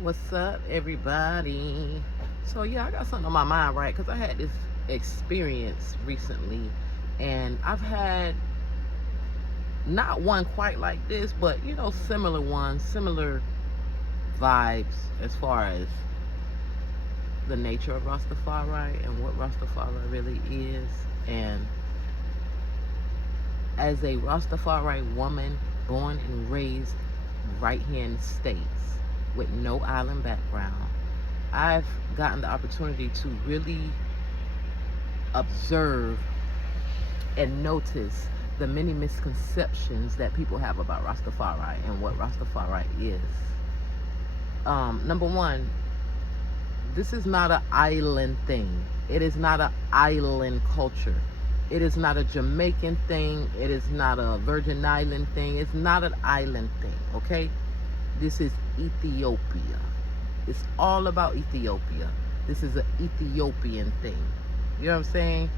What's up, everybody? So, yeah, I got something on my mind, right? Because I had this experience recently, and I've had not one quite like this, but similar ones, similar vibes as far as the nature of Rastafari and what Rastafari really is. And as a Rastafari woman, born and raised right here in the States with no island background, I've gotten the opportunity to really observe and notice the many misconceptions that people have about Rastafari and what Rastafari is. Number one, this is not an island thing. It is not an island culture. It is not a Jamaican thing. It is not a Virgin Island thing. It's not an island thing, okay? This is Ethiopia. It's all about Ethiopia. This is an Ethiopian thing. You know what I'm saying?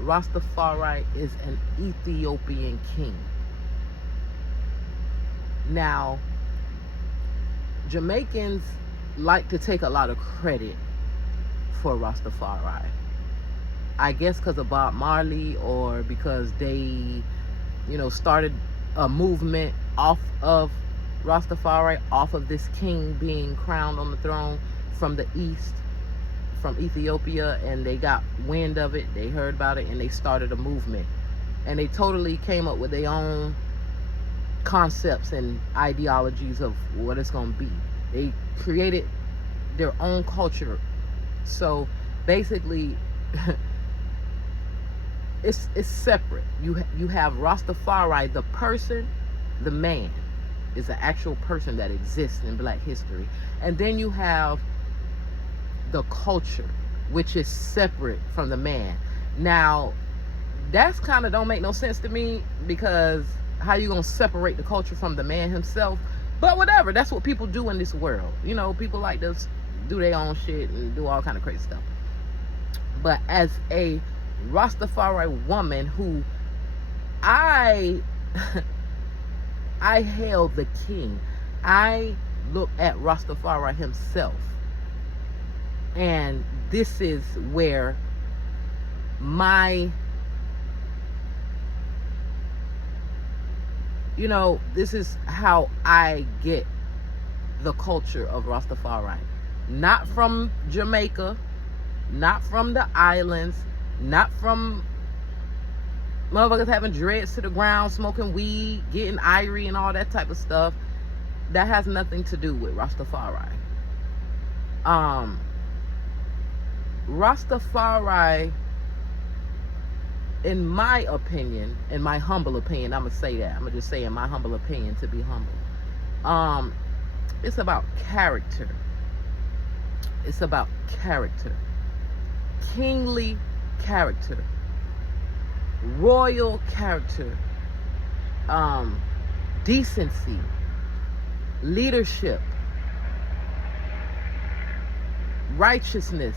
Rastafari is an Ethiopian king. Now, Jamaicans like to take a lot of credit for Rastafari. I guess because of Bob Marley, or because they, started a movement off of Rastafari, off of this king being crowned on the throne from the east, from Ethiopia, and they got wind of it, they heard about it, and they started a movement. And they totally came up with their own concepts and ideologies of what it's going to be. They created their own culture. So basically, it's separate. You have Rastafari, the person, the man, is an actual person that exists in Black history. And then you have the culture, which is separate from the man. Now, that's kind of don't make no sense to me, because how you gonna separate the culture from the man himself? But whatever, that's what people do in this world. People like to do their own shit and do all kind of crazy stuff. But as a Rastafari woman who I hail the king, I look at Rastafari himself, and this is where this is how I get the culture of Rastafari. Not from Jamaica, not from the islands, not from motherfuckers having dreads to the ground, smoking weed, getting irie and all that type of stuff. That has nothing to do with Rastafari. Rastafari, in my opinion, in my humble opinion, I'm gonna say that. I'm gonna just say in my humble opinion, to be humble. It's about character. It's about character. Kingly character. Royal character. Decency. Leadership. Righteousness.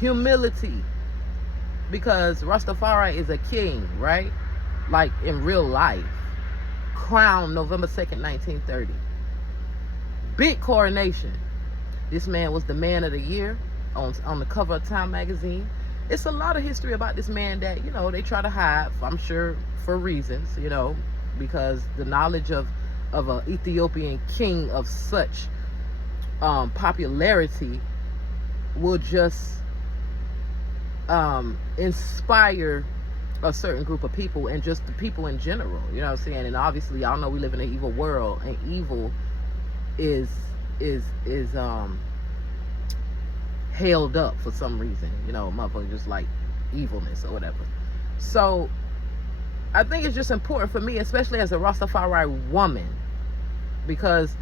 Humility. Because Rastafari is a king, right? Like in real life. Crowned November 2nd, 1930. Big coronation. This man was the man of the year on the cover of Time magazine. It's a lot of history about this man that, they try to hide, I'm sure, for reasons, because the knowledge of an Ethiopian king of such popularity will just inspire a certain group of people, and just the people in general, you know what I'm saying? And obviously, y'all know we live in an evil world, and evil is hailed up for some reason, motherfuckers just like evilness or whatever. So I think it's just important for me, especially as a Rastafari woman, because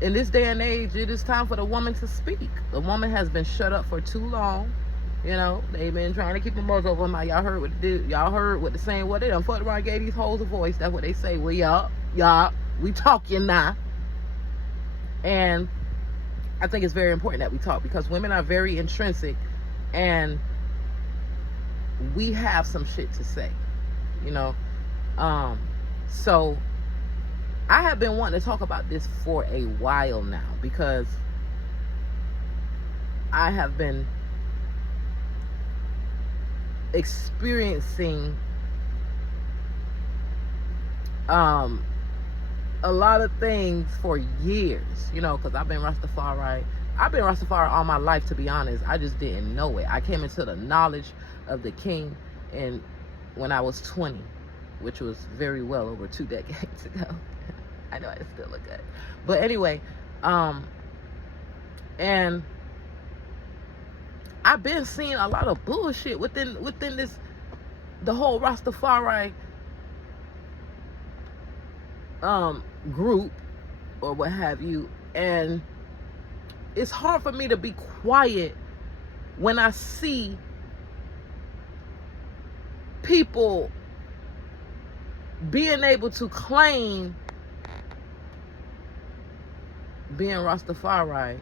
in this day and age, it is time for the woman to speak. The woman has been shut up for too long. They've been trying to keep the muzzle over them. Y'all heard what the saying, what they done fucked around, gave these hoes a voice. That's what they say. Well, y'all, we talking now. And I think it's very important that we talk, because women are very intrinsic, and we have some shit to say, So I have been wanting to talk about this for a while now, because I have been experiencing a lot of things for years, because I've been Rastafari. I've been Rastafari all my life, to be honest. I just didn't know it. I came into the knowledge of the King and when I was 20, which was very well over 2 decades ago. I know I still look good. But anyway, and I've been seeing a lot of bullshit within the whole Rastafari group or what have you, and it's hard for me to be quiet when I see people being able to claim being Rastafari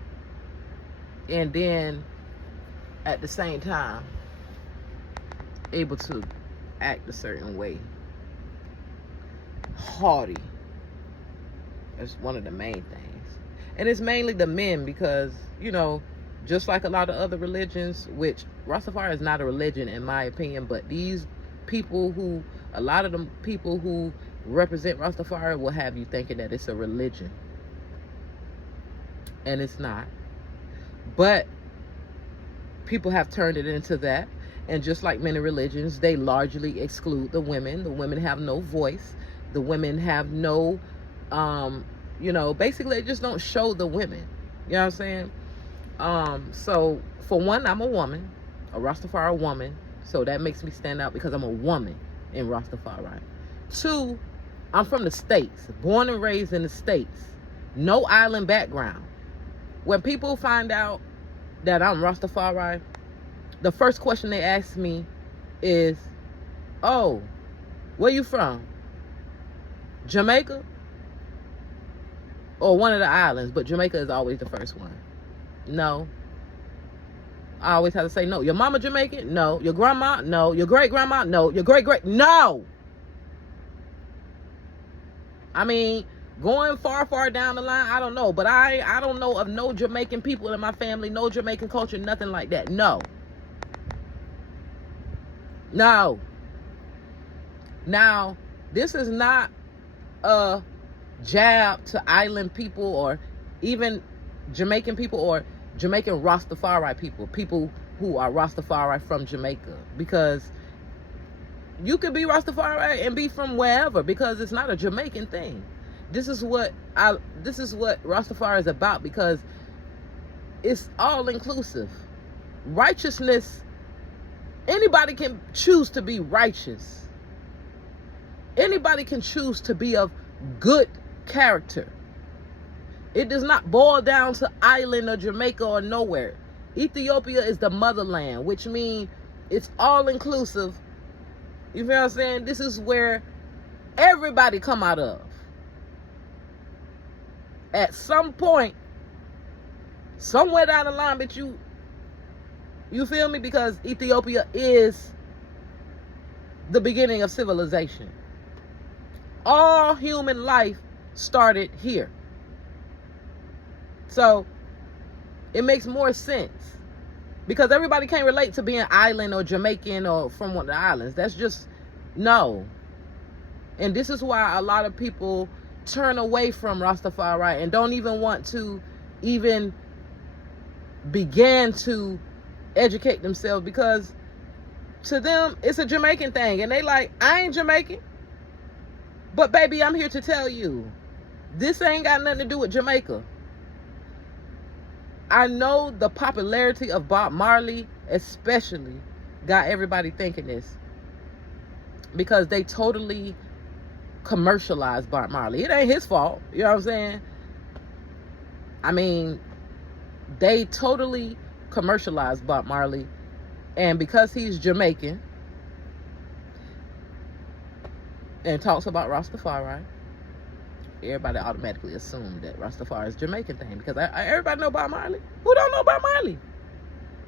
and then at the same time able to act a certain way. Haughty. That's one of the main things. And it's mainly the men, because, just like a lot of other religions, which Rastafari is not a religion in my opinion, but these people a lot of the people who represent Rastafari will have you thinking that it's a religion. And it's not. But people have turned it into that. And just like many religions, they largely exclude the women. The women have no voice. The women have no, basically they just don't show the women. You know what I'm saying? So for one, I'm a woman, a Rastafari woman. So that makes me stand out because I'm a woman in Rastafari. 2, I'm from the States, born and raised in the States. No island background. When people find out that I'm Rastafari, the first question they ask me is, oh, where you from? Jamaica? Or one of the islands, but Jamaica is always the first one. No. I always have to say no. Your mama Jamaican? No. Your grandma? No. Your great-grandma? No. Your great-great? No! I mean, going far down the line, I don't know. But I don't know of no Jamaican people in my family, no Jamaican culture, nothing like that. No. No. Now, this is not a jab to island people or even Jamaican people or Jamaican Rastafari people who are Rastafari from Jamaica, because you could be Rastafari and be from wherever, because it's not a Jamaican thing. This is what Rastafari is about, because it's all inclusive. Righteousness, anybody can choose to be righteous. Anybody can choose to be of good character. It does not boil down to island or Jamaica or nowhere. Ethiopia is the motherland, which means it's all inclusive. You feel what I'm saying? This is where everybody come out of. At some point, somewhere down the line, but you feel me? Because Ethiopia is the beginning of civilization. All human life started here. So it makes more sense, because everybody can't relate to being island or Jamaican or from one of the islands. That's just no. And this is why a lot of people turn away from Rastafari and don't even want to even begin to educate themselves, because to them it's a Jamaican thing, and they like, I ain't Jamaican. But baby, I'm here to tell you, this ain't got nothing to do with Jamaica. I know the popularity of Bob Marley especially got everybody thinking this, because they totally commercialized Bob Marley. It ain't his fault. You know what I'm saying? I mean, they totally commercialized Bob Marley. And because he's Jamaican and talks about Rastafari, everybody automatically assumed that Rastafari is a Jamaican thing, because everybody know Bob Marley. Who don't know Bob Marley?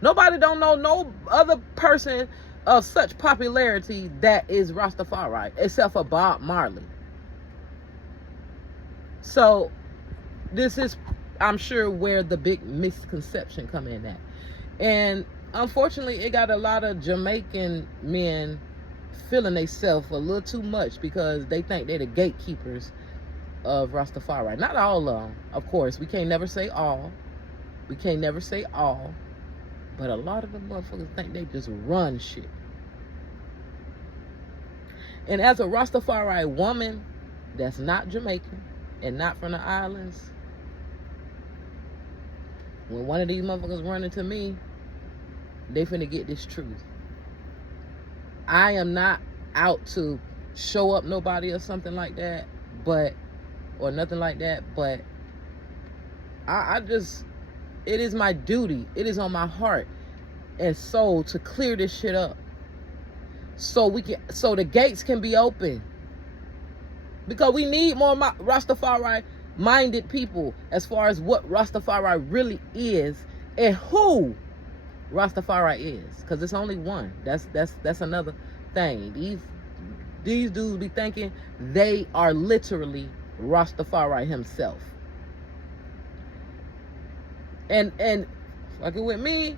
Nobody don't know no other person of such popularity that is Rastafari except for Bob Marley. So this is, I'm sure, where the big misconception come in at. And unfortunately, it got a lot of Jamaican men feeling themselves a little too much because they think they're the gatekeepers of Rastafari. Not all of them, of course. We can't never say all. We can't never say all. But a lot of the motherfuckers think they just run shit. And as a Rastafari woman that's not Jamaican and not from the islands, when one of these motherfuckers run into me, they finna get this truth. I am not out to show up nobody or something like that, or nothing like that, but I just, it is my duty, it is on my heart and soul to clear this shit up, so the gates can be open, because we need more Rastafari minded people as far as what Rastafari really is and who Rastafari is, because it's only one. That's another thing. These dudes be thinking they are literally Rastafari himself. And fucking with me,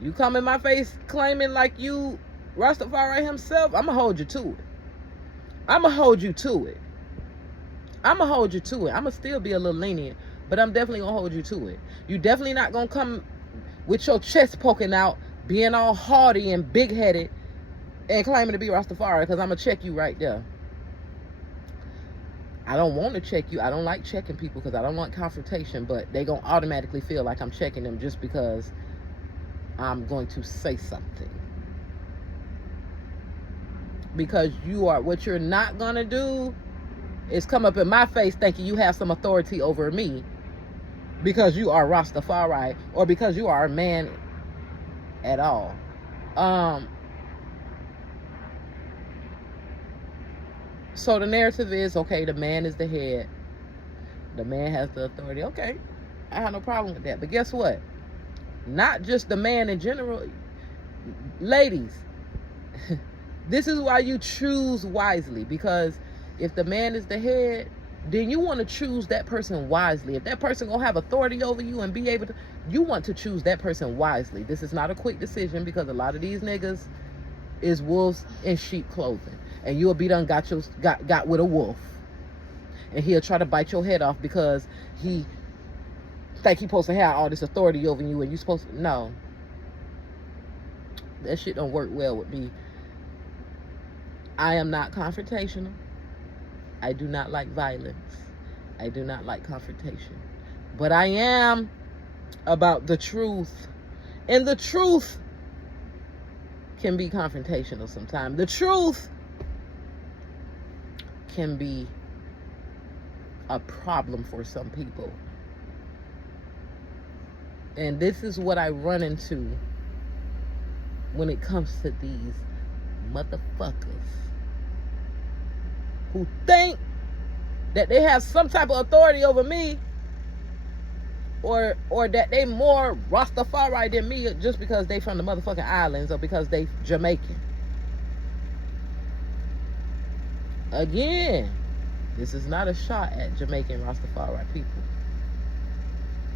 you come in my face claiming like you Rastafari himself, I'ma hold you to it. I'ma hold you to it. I'ma still be a little lenient, but I'm definitely gonna hold you to it. You definitely not gonna come with your chest poking out, being all haughty and big-headed and claiming to be Rastafari, because I'm gonna check you right there. I don't want to check you. I don't like checking people because I don't want confrontation, but they gonna automatically feel like I'm checking them just because I'm going to say something. Because what you're not gonna do is come up in my face thinking you have some authority over me because you are Rastafari or because you are a man at all. So the narrative is, okay, the man is the head. The man has the authority. Okay, I have no problem with that. But guess what? Not just the man in general. Ladies, this is why you choose wisely, because if the man is the head, then you want to choose that person wisely. If that person gonna have authority over you and be able to, you want to choose that person wisely. This is not a quick decision, because a lot of these niggas is wolves in sheep clothing, and you'll be done got with a wolf, and he'll try to bite your head off because he think he supposed to have all this authority over you, and you supposed to, no, that shit don't work well with me. I am not confrontational. I do not like violence. I do not like confrontation. But I am about the truth. And the truth can be confrontational sometimes. The truth can be a problem for some people. And this is what I run into when it comes to these motherfuckers who think that they have some type of authority over me, or that they more Rastafari than me just because they from the motherfucking islands or because they Jamaican. Again, this is not a shot at Jamaican Rastafari people,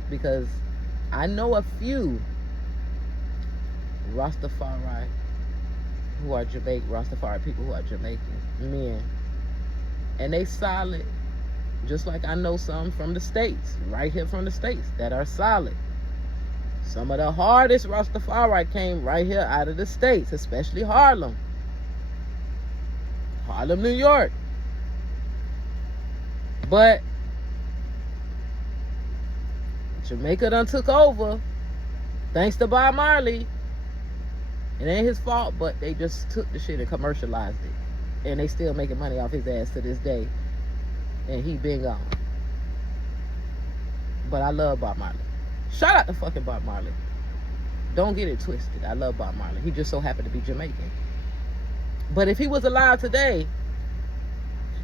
because I know a few Rastafari who are Jamaican, Rastafari people who are Jamaican men, and they solid, just like I know some from the States, right here from the States, that are solid. Some of the hardest Rastafari came right here out of the States, especially Harlem, New York. But Jamaica done took over, thanks to Bob Marley. It ain't his fault, but they just took the shit and commercialized it. And they still making money off his ass to this day. And he been gone. But I love Bob Marley. Shout out to fucking Bob Marley. Don't get it twisted. I love Bob Marley. He just so happened to be Jamaican. But if he was alive today,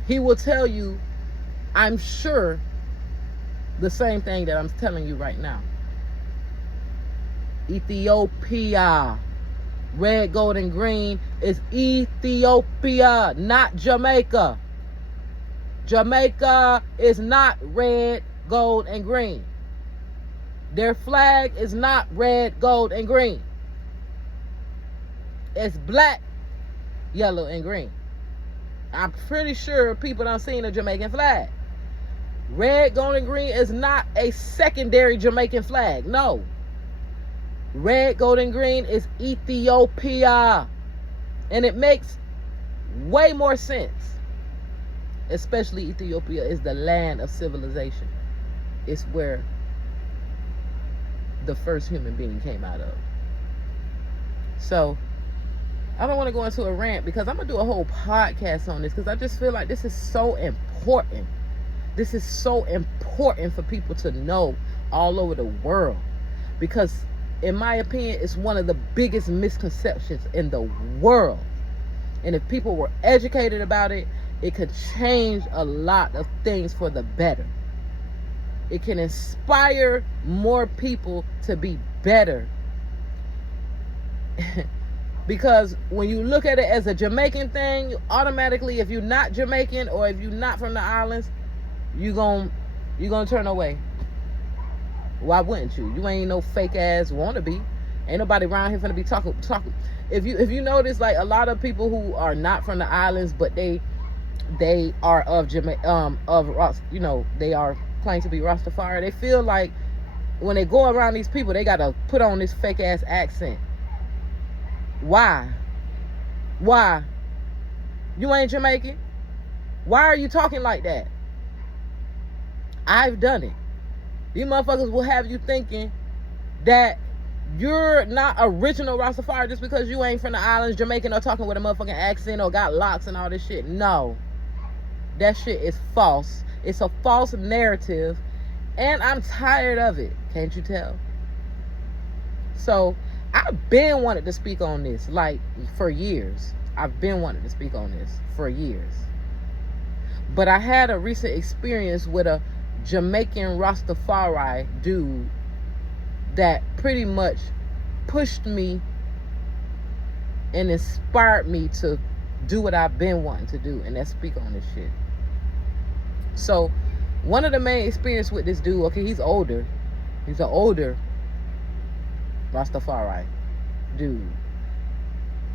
he will tell you, I'm sure, the same thing that I'm telling you right now. Ethiopia. Red, gold, and green is Ethiopia, not Jamaica. Jamaica is not red, gold, and green. Their flag is not red, gold, and green. It's black, yellow, and green. I'm pretty sure people done seen a Jamaican flag. Red, gold, and green is not a secondary Jamaican flag. No. Red, gold, and green is Ethiopia. And it makes way more sense. Especially Ethiopia is the land of civilization. It's where the first human being came out of. So, I don't want to go into a rant because I'm going to do a whole podcast on this because I just feel like this is so important. This is so important for people to know all over the world. Because, in my opinion, it's one of the biggest misconceptions in the world. And if people were educated about it, it could change a lot of things for the better. It can inspire more people to be better. Because when you look at it as a Jamaican thing, automatically, if you're not Jamaican or if you're not from the islands, you're gonna turn away. Why wouldn't you? You ain't no fake ass wannabe. Ain't nobody around here finna be talking. If you notice, like a lot of people who are not from the islands, but they are of they are claim to be Rastafari. They feel like when they go around these people, they gotta put on this fake ass accent. Why? You ain't Jamaican? Why are you talking like that? I've done it. These motherfuckers will have you thinking that you're not original Rastafari just because you ain't from the islands, Jamaican, or talking with a motherfucking accent or got locks and all this shit. No. That shit is false. It's a false narrative. And I'm tired of it. Can't you tell? So, I've been wanting to speak on this, like, for years. I've been wanting to speak on this for years. But I had a recent experience with a Jamaican Rastafari dude that pretty much pushed me and inspired me to do what I've been wanting to do, and that's speak on this shit. So, one of the main experience with this dude, okay, he's older. He's an older Rastafari dude.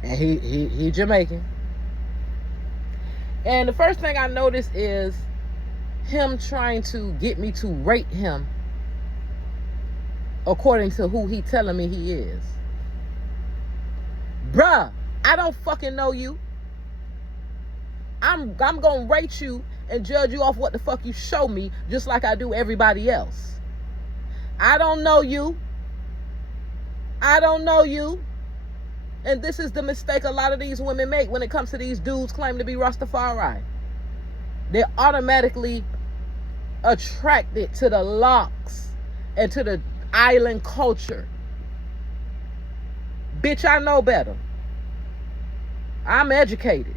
And he Jamaican. And the first thing I noticed is him trying to get me to rate him according to who he telling me he is. Bruh, I don't fucking know you. I'm gonna rate you and judge you off what the fuck you show me, just like I do everybody else. I don't know you. I don't know you. And this is the mistake a lot of these women make when it comes to these dudes claiming to be Rastafari. They're automatically attracted to the locks and to the island culture. Bitch, I know better. I'm educated.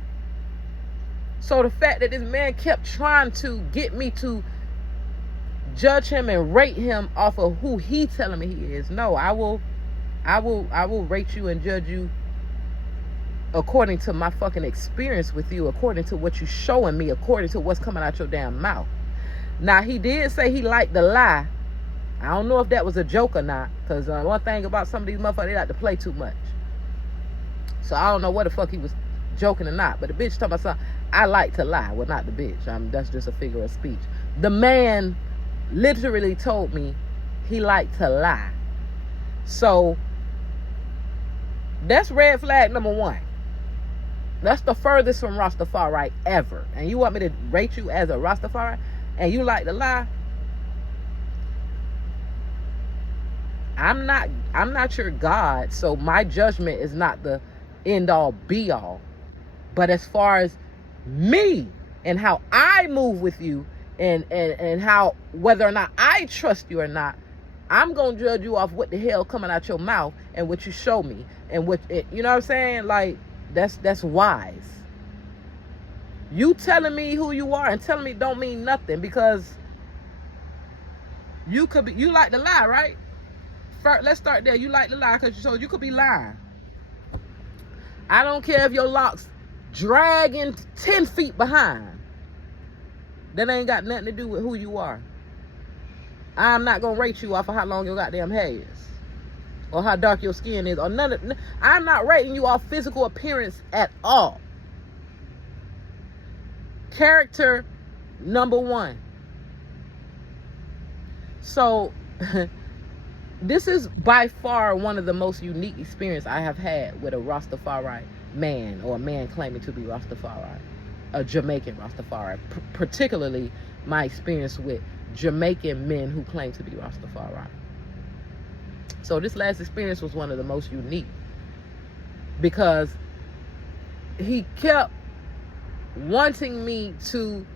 So the fact that this man kept trying to get me to judge him and rate him off of who he telling me he is, no, I will rate you and judge you according to my fucking experience with you, according to what you showing me, according to what's coming out your damn mouth. Now, he did say he liked to lie. I don't know if that was a joke or not, because one thing about some of these motherfuckers, they like to play too much. So I don't know what the fuck he was joking or not, but the bitch talking about something. I like to lie. Well, not the bitch. That's just a figure of speech. The man literally told me he liked to lie. So that's red flag number one. That's the furthest from Rastafari ever. And you want me to rate you as a Rastafari and you like to lie? I'm not your God, so my judgment is not the end all be all. But as far as me and how I move with you and how, whether or not I trust you or not, I'm going to judge you off what the hell coming out your mouth and what you show me. And what, you know what I'm saying? Like, that's wise. You telling me who you are and telling me don't mean nothing, because you like to lie, right? First, let's start there. You like to lie because you could be lying. I don't care if your locks dragging 10 feet behind. That ain't got nothing to do with who you are. I'm not gonna rate you off of how long your goddamn hair is, or how dark your skin is, or none of. I'm not rating you off physical appearance at all. Character, number one. So, this is by far one of the most unique experiences I have had with a Rastafari man, or a man claiming to be Rastafari, a Jamaican Rastafari. Particularly my experience with Jamaican men who claim to be Rastafari. So this last experience was one of the most unique, because he kept wanting me to,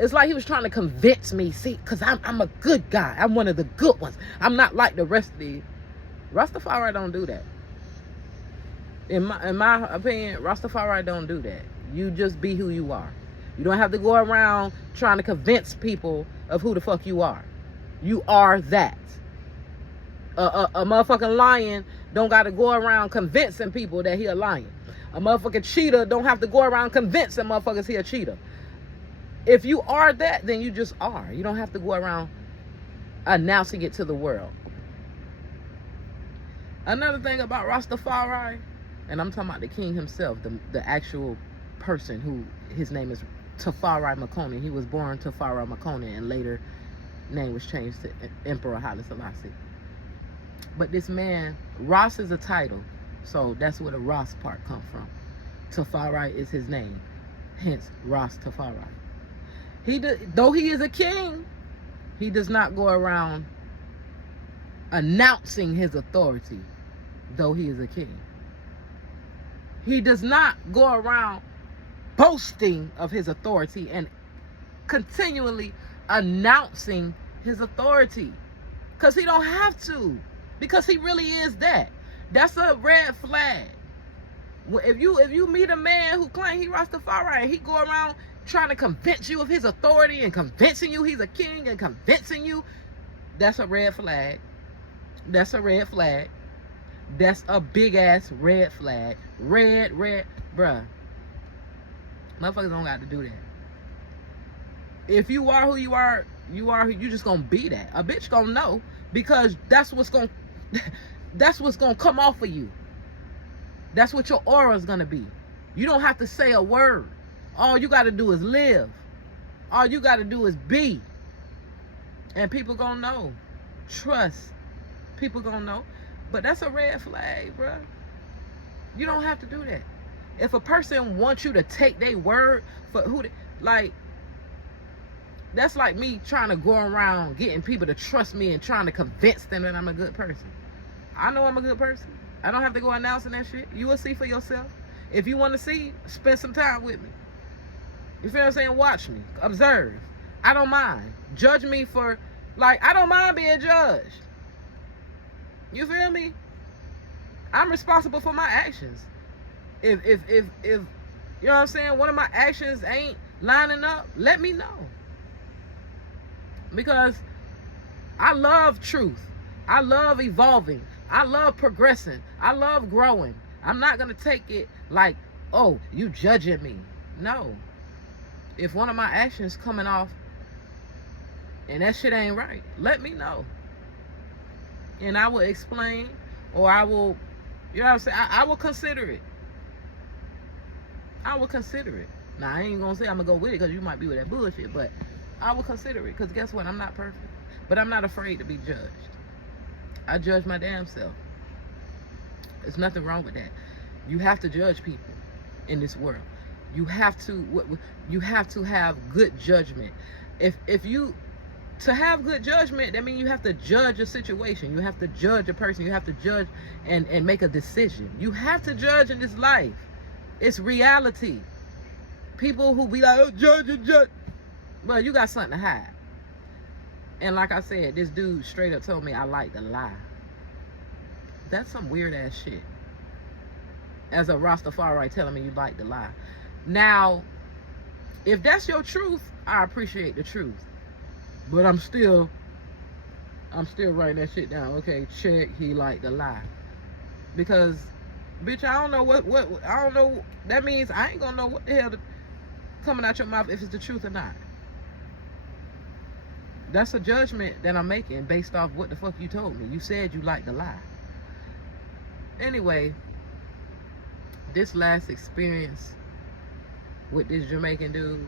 it's like he was trying to convince me, see, because I'm a good guy. I'm one of the good ones. I'm not like the rest of the Rastafari. Don't do that. In my opinion, Rastafari don't do that. You just be who you are. You don't have to go around trying to convince people of who the fuck you are. You are that. A motherfucking lion don't got to go around convincing people that he a lion. A motherfucking cheetah don't have to go around convincing motherfuckers he a cheetah. If you are that, then you just are. You don't have to go around announcing it to the world. Another thing about Rastafari, and I'm talking about the king himself, the actual person who, his name is Tafari Makoni. He was born Tafari Makoni, and later name was changed to Emperor Haile Selassie. But this man, Ras is a title, so that's where the Ras part come from. Tafari is his name, hence RasTafari. Though he is a king, he does not go around announcing his authority, though he is a king. He does not go around boasting of his authority and continually announcing his authority, because he don't have to, because he really is that. That's a red flag. If you meet a man who claims he Rastafari and he go around trying to convince you of his authority and convincing you he's a king and convincing you, that's a red flag. That's a red flag. That's a big ass red flag. Red, bruh. Motherfuckers don't got to do that. If you are who you are, you just gonna be that. A bitch gonna know, because that's what's gonna come off of you. That's what your aura is gonna be. You don't have to say a word. All you gotta do is live. All you gotta do is be. And people gonna know. Trust. People gonna know. But that's a red flag, bro. You don't have to do that. If a person wants you to take their word for who they, like, that's like me trying to go around getting people to trust me and trying to convince them that I'm a good person. I know I'm a good person. I don't have to go announcing that shit. You will see for yourself. If you want to see, spend some time with me. You feel what I'm saying? Watch me. Observe. I don't mind. Judge me for, like, I don't mind being judged. You feel me? I'm responsible for my actions. If you know what I'm saying, one of my actions ain't lining up, let me know. Because I love truth. I love evolving. I love progressing. I love growing. I'm not going to take it like, oh, you judging me. No. If one of my actions coming off and that shit ain't right, let me know. And I will explain, or I will, you know what I'm saying, I will consider it. I will consider it. Now, I ain't going to say I'm going to go with it, because you might be with that bullshit, but I will consider it, because guess what? I'm not perfect. But I'm not afraid to be judged. I judge my damn self. There's nothing wrong with that. You have to judge people in this world. You have to have good judgment. If you, to have good judgment, that means you have to judge a situation. You have to judge a person. You have to judge and make a decision. You have to judge in this life. It's reality. People who be like, oh, judge. Well, you got something to hide. And like I said, this dude straight up told me I like to lie. That's some weird ass shit. As a Rastafari telling me you like to lie. Now, if that's your truth, I appreciate the truth. But I'm still writing that shit down. Okay, check, he like to lie. Because, bitch, I don't know what I don't know. That means I ain't gonna know what the hell coming out your mouth if it's the truth or not. That's a judgment that I'm making based off what the fuck you told me. You said you liked to lie. Anyway, this last experience with this Jamaican dude,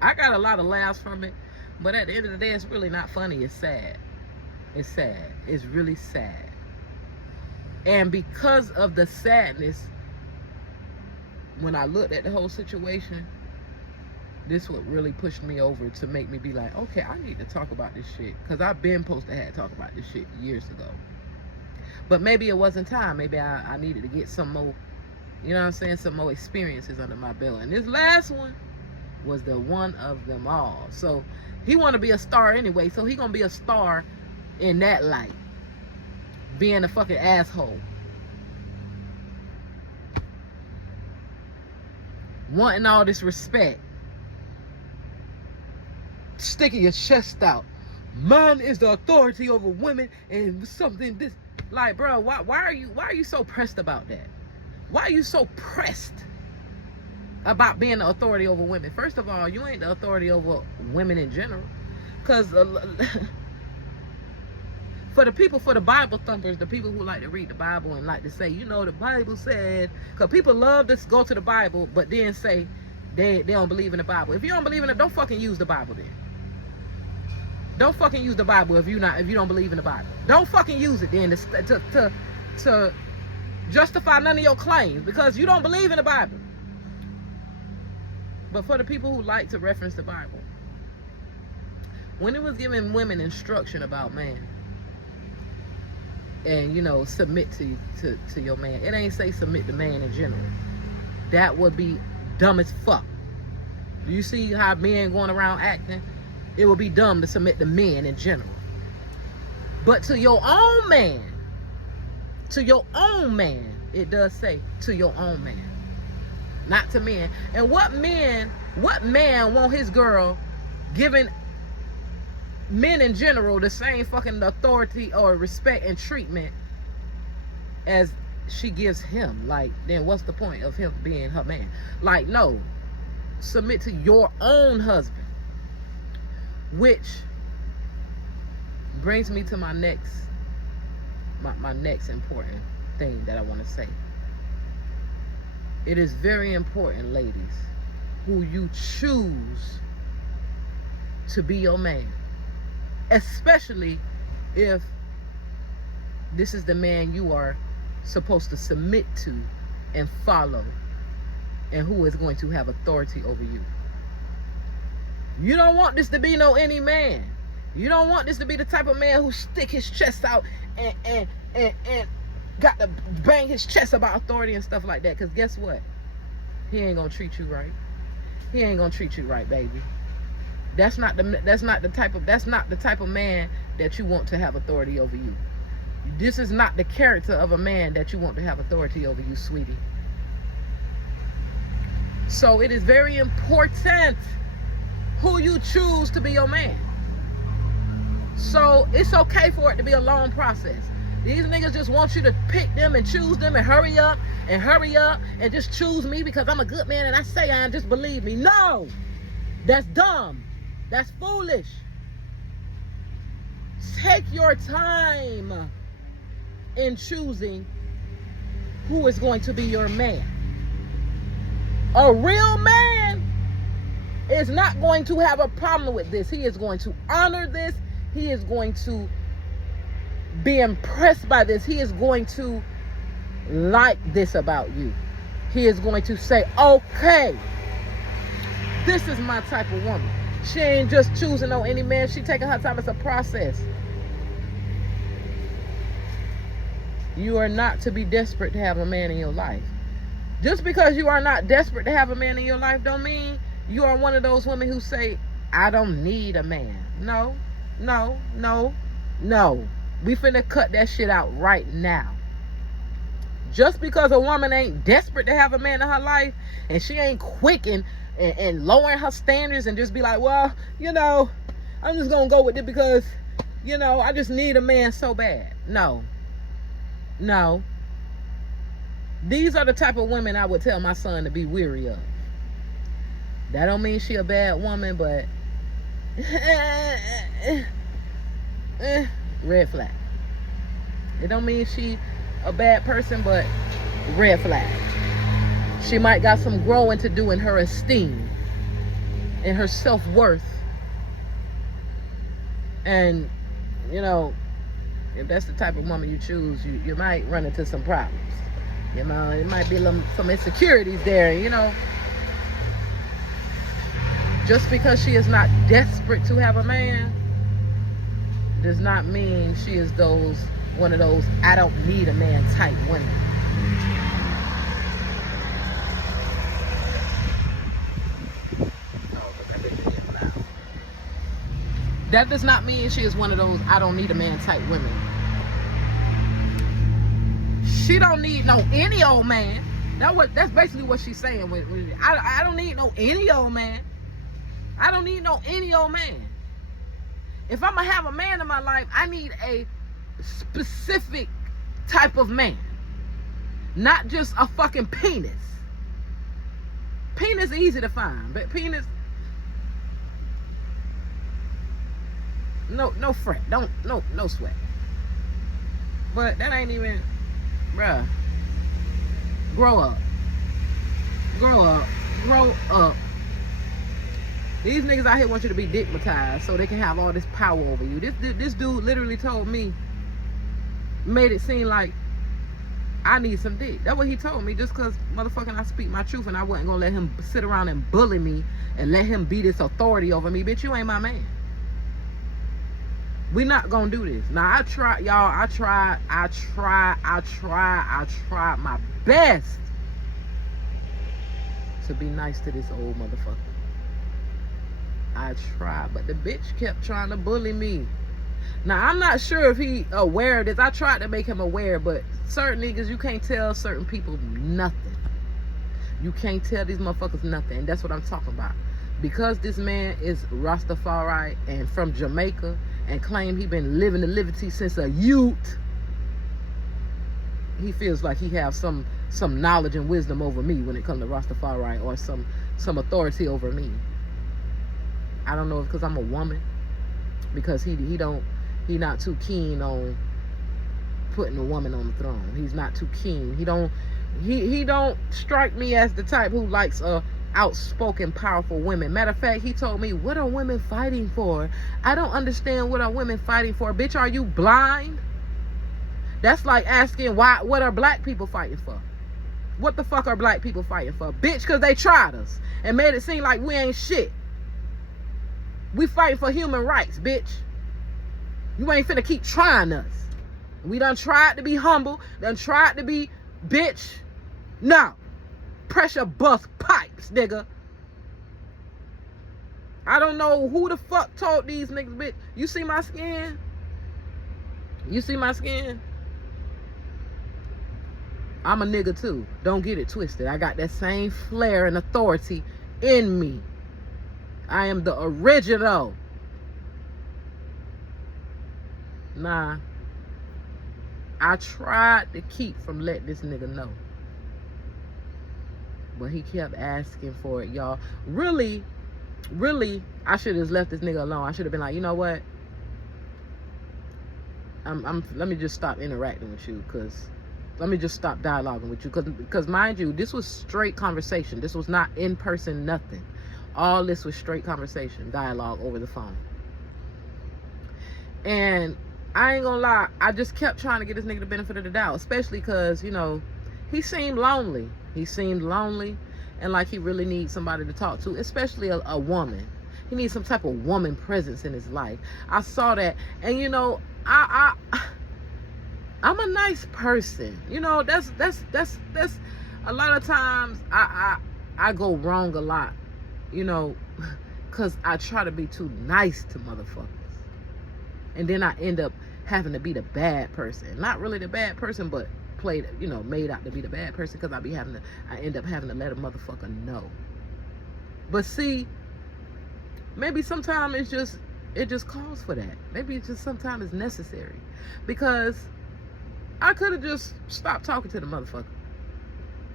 I got a lot of laughs from it, but at the end of the day, it's really not funny. It's sad. It's sad. It's really sad. And because of the sadness, when I looked at the whole situation, this what really pushed me over to make me be like, okay, I need to talk about this shit. Because I've been supposed to have talked about this shit years ago. But maybe it wasn't time. Maybe I needed to get some more, you know what I'm saying, some more experiences under my belt. And this last one was the one of them all. So he want to be a star anyway. So he going to be a star in that light. Being a fucking asshole. Wanting all this respect. Sticking your chest out. Man is the authority over women and something this. Like, bro, why are you so pressed about that? Why are you so pressed about being the authority over women? First of all, you ain't the authority over women in general. Because for the Bible thumpers, the people who like to read the Bible and like to say, you know, the Bible said, because people love to go to the Bible, but then say they don't believe in the Bible. If you don't believe in it, don't fucking use the Bible then. Don't fucking use the Bible if you don't believe in the Bible. Don't fucking use it then to justify none of your claims because you don't believe in the Bible. But for the people who like to reference the Bible, when it was giving women instruction about man, and you know, submit to your man, it ain't say submit to man in general. That would be dumb as fuck. Do you see how men going around acting? It would be dumb to submit to men in general. But to your own man, it does say to your own man, not to men. And what man want his girl giving men in general the same fucking authority or respect and treatment as she gives him? Like, then what's the point of him being her man? Like, no, submit to your own husband. Which brings me to my next important thing that I want to say. It is very important, ladies, who you choose to be your man. Especially if this is the man you are supposed to submit to and follow, and who is going to have authority over you. You don't want this to be no any man. You don't want this to be the type of man who stick his chest out and got to bang his chest about authority and stuff like that. Because guess what? He ain't gonna treat you right. He ain't gonna treat you right, baby. That's not the type of man that you want to have authority over you. This is not the character of a man that you want to have authority over you, sweetie. So it is very important who you choose to be your man. So it's okay for it to be a long process. These niggas just want you to pick them and choose them and hurry up and just choose me because I'm a good man and I say I am, just believe me. No, that's dumb. That's foolish. Take your time in choosing who is going to be your man. A real man is not going to have a problem with this. He is going to honor this. He is going to be impressed by this. He is going to like this about you. He is going to say, okay, this is my type of woman. She ain't just choosing on any man. She taking her time. It's a process. You are not to be desperate to have a man in your life. Just because you are not desperate to have a man in your life don't mean you are one of those women who say, I don't need a man. No. We finna cut that shit out right now. Just because a woman ain't desperate to have a man in her life and she ain't quick and lowering her standards and just be like, well, you know, I'm just gonna go with it because, you know, I just need a man so bad. No. These are the type of women I would tell my son to be weary of. That don't mean she a bad woman, but red flag. It don't mean she a bad person, but red flag. She might got some growing to do in her esteem, in her self-worth. And, you know, if that's the type of woman you choose, you might run into some problems. You know, it might be some insecurities there, you know. Just because she is not desperate to have a man does not mean she is one of those I don't need a man type women. That does not mean she is one of those I don't need a man type women. She don't need no any old man. That's basically what she's saying. I don't need no any old man. I don't need no any old man. If I'm gonna have a man in my life, I need a specific type of man. Not just a fucking penis. Penis is easy to find, but penis, no fret, no sweat. But that ain't even, bruh. Grow up. These niggas out here want you to be dickmatized so they can have all this power over you. This dude literally told me, made it seem like I need some dick. That's what he told me, just because motherfucking I speak my truth and I wasn't gonna let him sit around and bully me and let him be this authority over me. Bitch, you ain't my man. We not gonna do this. Now I tried, y'all. I tried my best to be nice to this old motherfucker. I tried, but the bitch kept trying to bully me. Now I'm not sure if he aware of this. I tried to make him aware, but certain niggas, you can't tell certain people nothing. You can't tell these motherfuckers nothing, and that's what I'm talking about. Because this man is RasTafari and from Jamaica and claim he been living the liberty since a youth, he feels like he have some knowledge and wisdom over me when it comes to Rastafari, or some authority over me. I don't know if because I'm a woman, because he not too keen on putting a woman on the throne. He's not too keen. He don't strike me as the type who likes outspoken, powerful women. Matter of fact, he told me, what are women fighting for? I don't understand what are women fighting for. Bitch, are you blind? That's like asking what are black people fighting for? What the fuck are black people fighting for? Bitch, because they tried us and made it seem like we ain't shit. We fighting for human rights, bitch. You ain't finna keep trying us. We done tried to be humble, done tried to be bitch. No. Pressure bust pipes, nigga. I don't know who the fuck told these niggas, bitch. You see my skin? You see my skin? I'm a nigga too. Don't get it twisted. I got that same flair and authority in me. I am the original. Nah. I tried to keep from letting this nigga know. But he kept asking for it, y'all. Really, I should have just left this nigga alone. I should have been like, you know what? Let me just stop interacting with you, because let me just stop dialoguing with you, because mind you, this was straight conversation. This was not in person, nothing. All this was straight conversation, dialogue over the phone. And I ain't gonna lie, I just kept trying to get this nigga the benefit of the doubt, especially because, you know, he seemed lonely. He seemed lonely and like he really needs somebody to talk to, especially a woman. He needs some type of woman presence in his life. I saw that, and you know, I'm a nice person. You know, that's a lot of times I go wrong a lot, you know, because I try to be too nice to motherfuckers. And then I end up having to be the bad person. Not really the bad person, but played, you know, made out to be the bad person, because I end up having to let a motherfucker know. But see, maybe sometimes it just calls for that. Maybe it's just sometimes it's necessary. Because I could have just stopped talking to the motherfucker.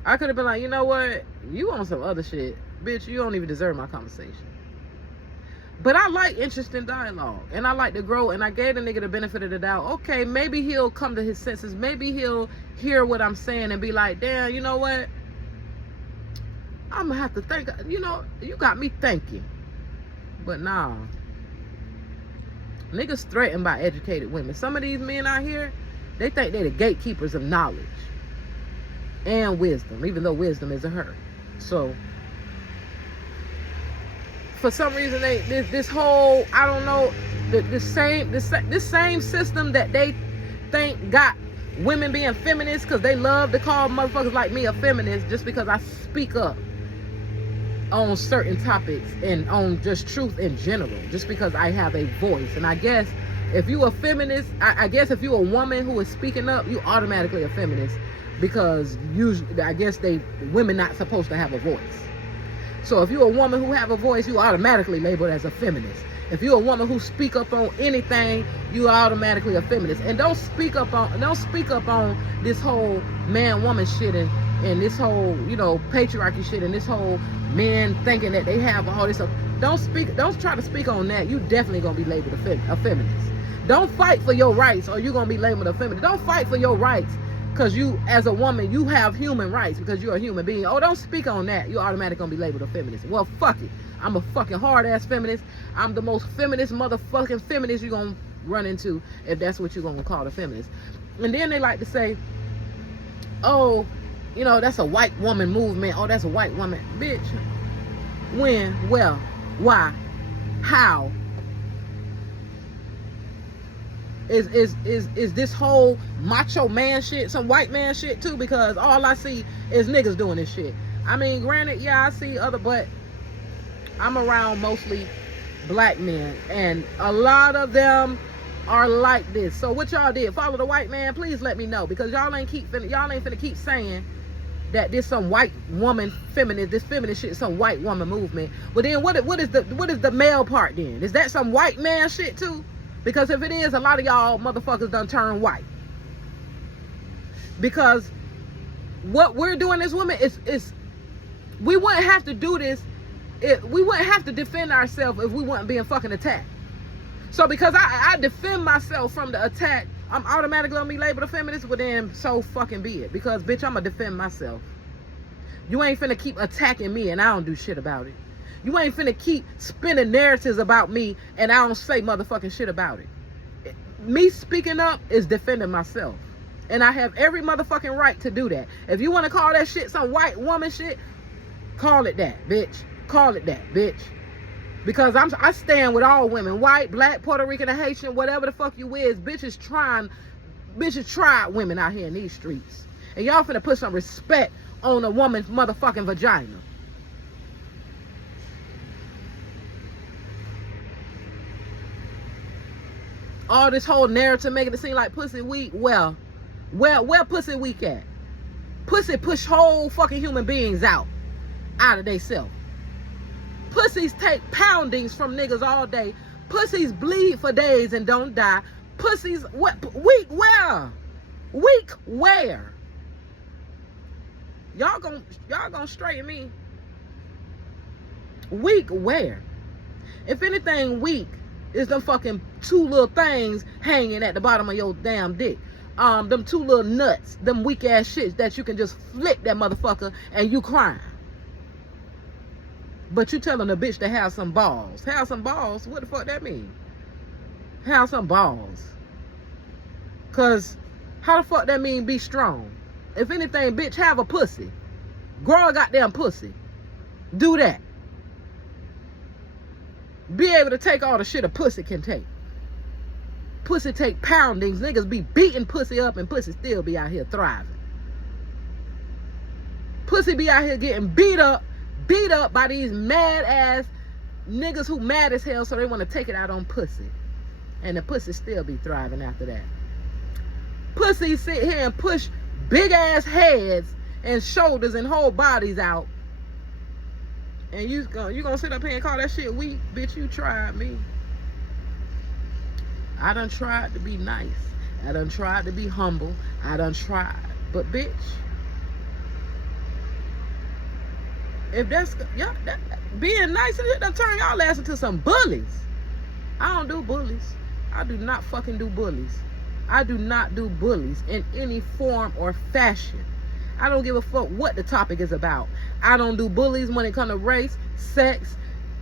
I could have been like, you know what? You on some other shit. bitch, you don't even deserve my conversation. But I like interesting dialogue, and I like to grow, and I gave the nigga the benefit of the doubt. Okay, maybe he'll come to his senses. Maybe he'll hear what I'm saying and be like, damn, you know what? I'm gonna have to think, you know, you got me thinking. But nah. Niggas threatened by educated women. Some of these men out here, they think they're the gatekeepers of knowledge and wisdom, even though wisdom is a her. So for some reason, this whole, I don't know, this same system that they think got women being feminists, because they love to call motherfuckers like me a feminist just because I speak up on certain topics and on just truth in general, just because I have a voice. And I guess if you a feminist, I guess if you a woman who is speaking up, you automatically a feminist, because usually I guess women not supposed to have a voice. So if you're a woman who have a voice, you automatically labeled as a feminist. If you're a woman who speak up on anything, you automatically a feminist. And don't speak up on this whole man-woman shit and this whole, you know, patriarchy shit and this whole men thinking that they have all this stuff. Don't try to speak on that. You definitely gonna be labeled a feminist. Don't fight for your rights or you're gonna be labeled a feminist. Don't fight for your rights because you, as a woman, you have human rights because you're a human being. Oh, don't speak on that. You automatically gonna be labeled a feminist. Well, fuck it. I'm a fucking hard-ass feminist. I'm the most feminist motherfucking feminist you're gonna run into if that's what you're gonna call a feminist. And then they like to say, oh, you know, that's a white woman movement. Oh, that's a white woman. Bitch. When? Well, why? How? Is this whole macho man shit some white man shit too? Because all I see is niggas doing this shit. I mean, granted, yeah, I see other, but I'm around mostly black men, and a lot of them are like this. So what y'all did? Follow the white man? Please let me know, because y'all ain't finna keep saying that this some white woman feminist, this feminist shit, some white woman movement. But then what is the male part then? Is that some white man shit too? Because if it is, a lot of y'all motherfuckers done turn white. Because what we're doing as women is we wouldn't have to do this. We wouldn't have to defend ourselves if we weren't being fucking attacked. So because I defend myself from the attack, I'm automatically gonna be labeled a feminist. Well then, so fucking be it. Because bitch, I'ma defend myself. You ain't finna keep attacking me and I don't do shit about it. You ain't finna keep spinning narratives about me and I don't say motherfucking shit about it. Me speaking up is defending myself. And I have every motherfucking right to do that. If you wanna call that shit some white woman shit, call it that, bitch. Call it that, bitch. Because I stand with all women, white, black, Puerto Rican, and Haitian, whatever the fuck you is. Bitches tried women out here in these streets. And y'all finna put some respect on a woman's motherfucking vagina. All this whole narrative making it seem like pussy weak. Well, where pussy weak at? Pussy push whole fucking human beings out of they self. Pussies take poundings from niggas all day. Pussies bleed for days and don't die. Pussies, what? Weak where? Weak where? Y'all gonna straighten me. Weak where? If anything, weak is them fucking two little things hanging at the bottom of your damn dick. Them two little nuts, them weak ass shits that you can just flick that motherfucker and you crying. But you telling a bitch to have some balls. Have some balls? What the fuck that mean? Have some balls. Cause how the fuck that mean be strong? If anything, bitch, have a pussy. Grow a goddamn pussy. Do that. Be able to take all the shit a pussy can take. Pussy take poundings. Niggas be beating pussy up and pussy still be out here thriving. Pussy be out here getting beat up by these mad ass niggas who mad as hell, so they want to take it out on pussy. And the pussy still be thriving after that. Pussy sit here and push big ass heads and shoulders and whole bodies out. And you gonna sit up here and call that shit weak? Bitch, you tried me. I done tried to be nice. I done tried to be humble. I done tried. But bitch, If that's y'all, being nice and shit done turn y'all ass into some bullies. I don't do bullies. I do not fucking do bullies. I do not do bullies in any form or fashion. I don't give a fuck what the topic is about. I don't do bullies when it comes to race, sex,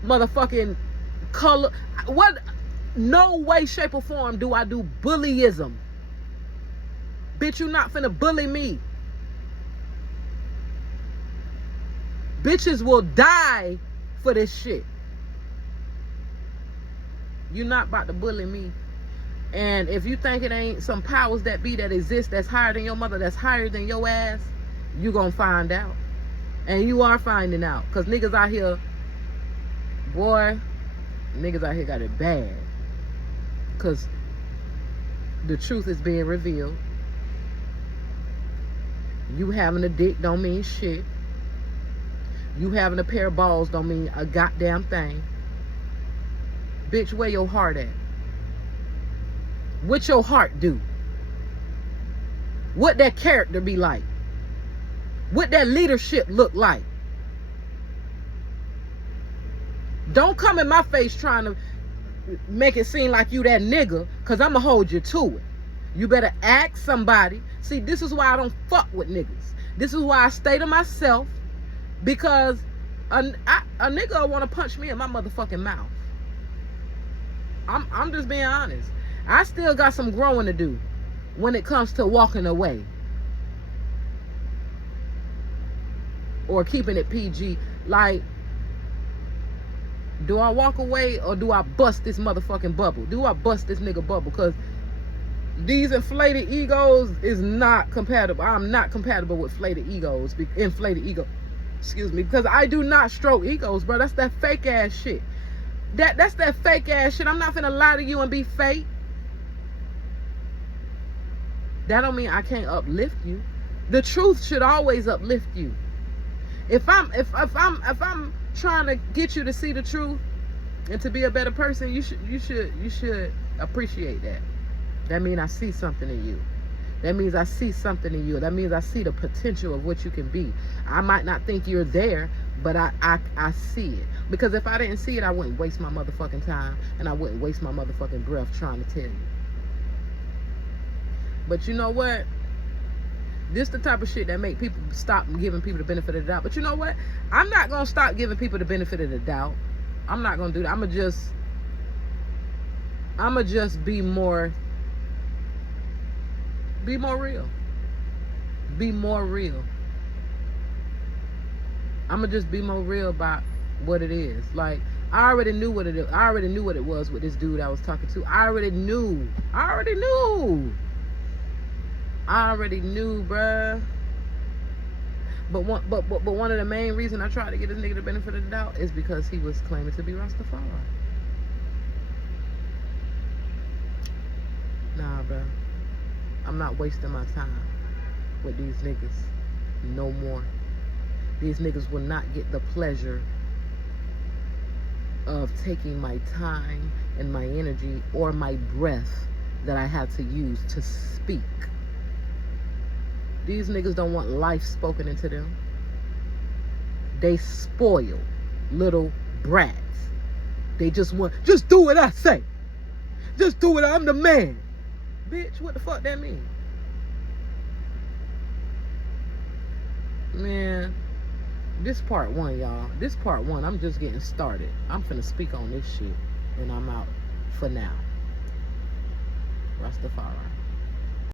motherfucking color. What? No way, shape, or form do I do bullyism. Bitch, you not finna bully me. Bitches will die for this shit. You not about to bully me. And if you think it ain't some powers that be that exist that's higher than your mother, that's higher than your ass, you gonna find out. And you are finding out. Because niggas out here, boy, niggas out here got it bad. Because the truth is being revealed. You having a dick don't mean shit. You having a pair of balls don't mean a goddamn thing. Bitch, where your heart at? What your heart do? What that character be like? What that leadership look like? Don't come in my face trying to make it seem like you that nigga, because I'm going to hold you to it. You better ask somebody. See, this is why I don't fuck with niggas. This is why I stay to myself, because a nigga want to punch me in my motherfucking mouth. I'm just being honest. I still got some growing to do when it comes to walking away. Or keeping it PG. Like, do I walk away or do I bust this motherfucking bubble? Do I bust this nigga bubble? Because these inflated egos is not compatible. I'm not compatible with inflated ego. Excuse me. Because I do not stroke egos, bro. That's that fake ass shit. That's that fake ass shit. I'm not finna lie to you and be fake. That don't mean I can't uplift you. The truth should always uplift you. If I'm trying to get you to see the truth and to be a better person, you should appreciate that. That means I see something in you. That means I see something in you. That means I see the potential of what you can be. I might not think you're there, but I see it. Because if I didn't see it, I wouldn't waste my motherfucking time and I wouldn't waste my motherfucking breath trying to tell you. But you know what? This the type of shit that make people stop giving people the benefit of the doubt. But you know what? I'm not going to stop giving people the benefit of the doubt. I'm not going to do that. I'm going to just be more real. Be more real. I'm going to just be more real about what it is. Like, I already knew what it is. I already knew what it was with this dude I was talking to. I already knew, bruh. But one of the main reasons I tried to get this nigga the benefit of the doubt is because he was claiming to be RasTafari. Nah, bruh. I'm not wasting my time with these niggas no more. These niggas will not get the pleasure of taking my time and my energy or my breath that I had to use to speak. These niggas don't want life spoken into them. They spoil little brats. They just want, just do what I say. Just do it, I'm the man. Bitch, what the fuck that mean? Man, this part one, y'all. This part one, I'm just getting started. I'm finna speak on this shit, and I'm out for now. RasTafari.